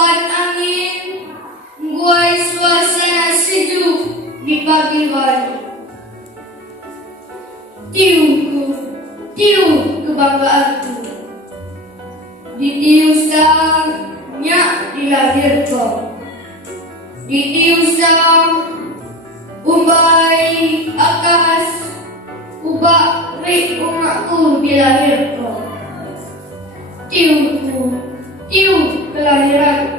Hembusan angin, membuat suasana sejuk di pagi hari. Tiu kebanggaanku. Ditiusnya dilahirkan. Ditiusah umbai akas, ubak rik umatku dilahirkan. Tiu kelahiranku.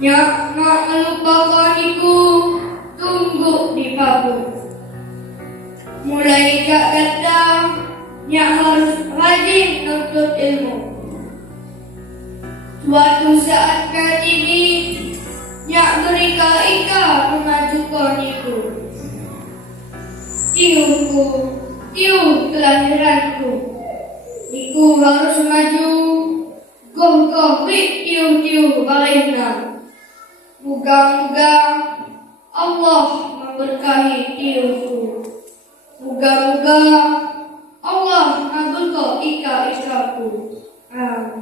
Nyak nak melupakan iku, tunggu di pabuk. Mulai jak datang, nyak harus rajin nuntut ilmu. Suatu saat ini, nyak berika-ika mengajukan iku. Tiu kelahiranku. Iku harus maju, goh rik tiu balaina. Moga-moga Allah memberkahi tiuku. Moga-moga Allah mengabulkan ika-ikaku. Amin.